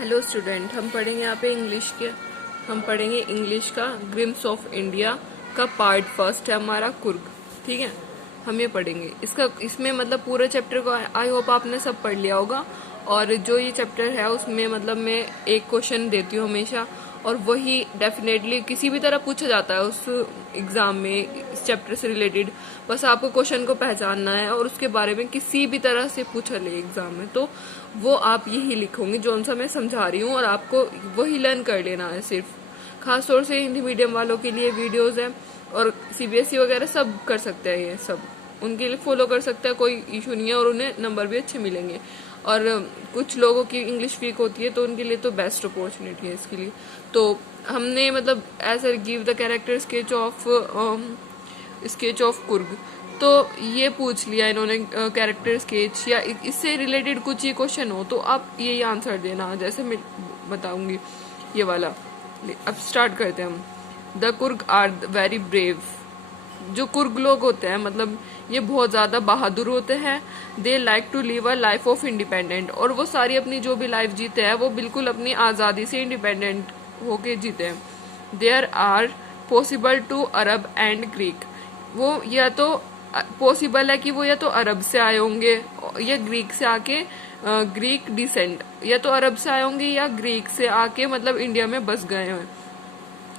Hello student, हम पढ़ेंगे यहाँ पे हम पढ़ेंगे इंग्लिश का ग्रिम्स ऑफ इंडिया का पार्ट फर्स्ट है हमारा कुर्ग। ठीक है, हम ये पढ़ेंगे इसमें मतलब पूरे चैप्टर को आई होप आपने सब पढ़ लिया होगा। और जो ये चैप्टर है उसमें मतलब मैं एक क्वेश्चन देती हूँ हमेशा, और वही डेफिनेटली किसी भी तरह पूछा जाता है उस एग्जाम में इस चैप्टर से रिलेटेड। बस आपको क्वेश्चन को पहचानना है और उसके बारे में किसी भी तरह से पूछा ले एग्जाम में तो वो आप यही लिखोगे जो सा मैं समझा रही हूँ, और आपको वही लर्न कर लेना है। सिर्फ खास तौर से हिंदी मीडियम वालों के लिए वीडियोस है, और सीबीएसई वगैरह सब कर सकते हैं, ये सब उनके लिए फॉलो कर सकते हैं, कोई इशू नहीं है, और उन्हें नंबर भी अच्छे मिलेंगे। और कुछ लोगों की इंग्लिश वीक होती है तो उनके लिए तो बेस्ट अपॉर्चुनिटी है इसके लिए। तो हमने मतलब ऐसे give the character sketch of Coorg, तो ये पूछ लिया इन्होंने कैरेक्टर स्केच, या इससे रिलेटेड कुछ ही क्वेश्चन हो तो आप यही आंसर देना, जैसे मैं बताऊंगी ये वाला। अब स्टार्ट करते हैं हम। The Coorg are very brave. जो कुर्ग लोग होते हैं मतलब ये बहुत ज्यादा बहादुर होते हैं। They like to live a life of independent, और वो सारी अपनी जो भी लाइफ जीते हैं वो बिल्कुल अपनी आजादी से इंडिपेंडेंट होके जीते हैं। There are possible to Arab and Greek. वो या तो पॉसिबल है कि वो या तो अरब से आए होंगे या ग्रीक से आके ग्रीक डिसेंट, या तो अरब से आए होंगे या ग्रीक से आके मतलब इंडिया में बस गए हैं।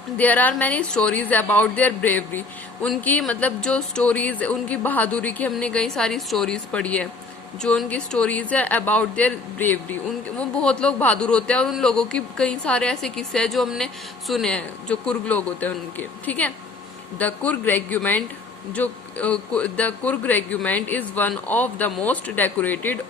There are many stories about their bravery. उनकी मतलब जो स्टोरीज उनकी बहादुरी की हमने कई सारी स्टोरीज पढ़ी है। जो उनकी स्टोरीज है अबाउट देयर ब्रेवरी, वो बहुत लोग बहादुर होते हैं, और उन लोगों की कई सारे ऐसे किस्से हैं जो हमने सुने हैं, जो कुर्ग लोग होते हैं उनके। ठीक है, the Coorg regiment the Coorg regiment is one of the most decorated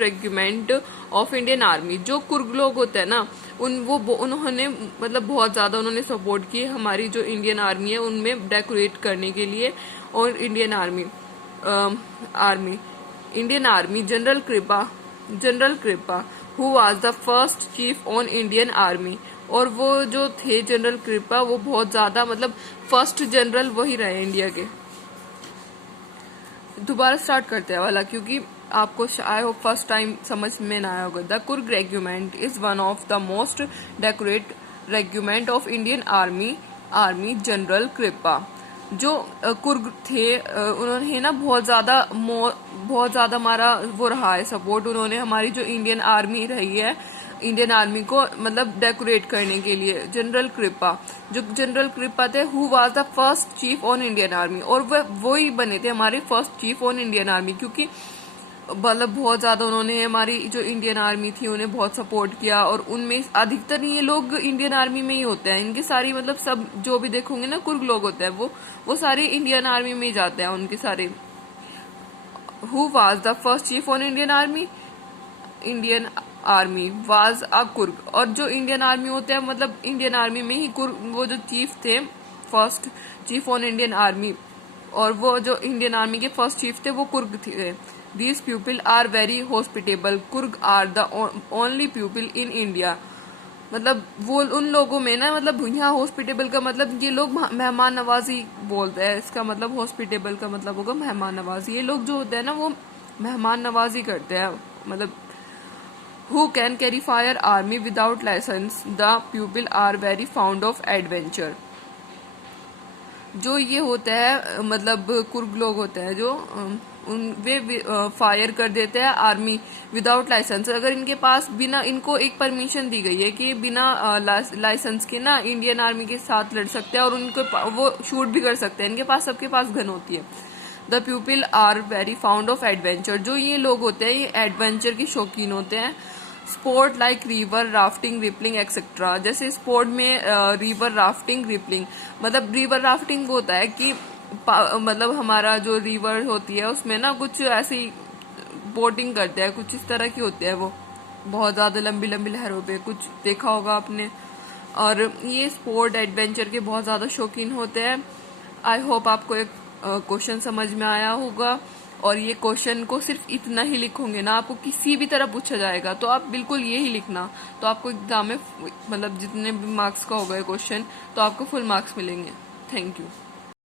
regiment of Indian army. जो कुर्ग लोग होते हैं ना उन्होंने मतलब बहुत ज्यादा उन्होंने सपोर्ट की हमारी जो इंडियन आर्मी है उनमें डेकोरेट करने के लिए। और इंडियन आर्मी जनरल कृपा who was the first chief on Indian army. और वो जो थे जनरल कृपा वो बहुत ज्यादा मतलब फर्स्ट जनरल वही रहे इंडिया के। दोबारा स्टार्ट करते हैं वाला, क्योंकि आपको आई होप फर्स्ट टाइम समझ में ना आया होगा। The Coorg regiment is one of the most decorate regiment of Indian army general Kripa. जो कुर्ग थे उन्होंने ना बहुत ज्यादा हमारा वो रहा है सपोर्ट। उन्होंने हमारी जो इंडियन आर्मी रही है, इंडियन आर्मी को मतलब डेकोरेट करने के लिए। जनरल कृपा थे who was the first chief on Indian army, और वो ही बने थे हमारे first chief on Indian army, क्योंकि मतलब बहुत ज्यादा उन्होंने हमारी जो इंडियन आर्मी थी उन्हें बहुत सपोर्ट किया। और उनमें अधिकतर ये लोग इंडियन आर्मी में ही होते हैं। इनके सारी मतलब सब जो भी देखोगे ना कुर्ग लोग होते हैं वो सारे इंडियन आर्मी में ही जाते हैं उनके सारे। Who was the first chief on Indian army was a Coorg. और जो इंडियन आर्मी होते हैं मतलब इंडियन आर्मी में ही कुर्ग, वो जो चीफ थे first chief on Indian army, और वो जो इंडियन आर्मी के फर्स्ट चीफ थे वो कुर्ग थे। These people are very hospitable. Coorg are the only people in India. मतलब वो उन लोगों में ना मतलब यहाँ हॉस्पिटेबल का मतलब ये लोग मेहमान नवाजी बोलते हैं। इसका मतलब हॉस्पिटेबल का मतलब होगा मेहमान नवाजी। ये लोग जो होते हैं ना वो मेहमान नवाजी करते हैं। मतलब who can carry fire army without license, the people are very fond of adventure। जो ये होता है मतलब कुर्ग लोग होते हैं जो वे फायर कर देते हैं आर्मी विदाउट लाइसेंस। अगर इनके पास बिना इनको एक परमिशन दी गई है कि बिना लाइसेंस के ना इंडियन आर्मी के साथ लड़ सकते हैं, और उनको वो शूट भी कर सकते हैं। इनके पास सबके पास गन होती है। The people are very found of adventure. जो ये लोग होते हैं ये एडवेंचर के शौकीन होते हैं। Sport like river rafting rippling etcetera. जैसे स्पोर्ट में रिवर राफ्टिंग रिपलिंग, मतलब रिवर राफ्टिंग वो होता है कि मतलब हमारा जो रिवर होती है उसमें ना कुछ ऐसी बोटिंग करते हैं, कुछ इस तरह की होती है, वो बहुत ज्यादा लंबी लंबी लहरों पे, कुछ देखा होगा आपने। और ये स्पोर्ट एडवेंचर के बहुत ज्यादा शौकीन होते हैं। आई होप आपको एक क्वेश्चन समझ में आया होगा। और ये क्वेश्चन को सिर्फ इतना ही लिखोगे ना, आपको किसी भी तरह पूछा जाएगा तो आप बिल्कुल ये ही लिखना, तो आपको एग्जाम में मतलब जितने भी मार्क्स का होगा क्वेश्चन तो आपको फुल मार्क्स मिलेंगे। Thank you.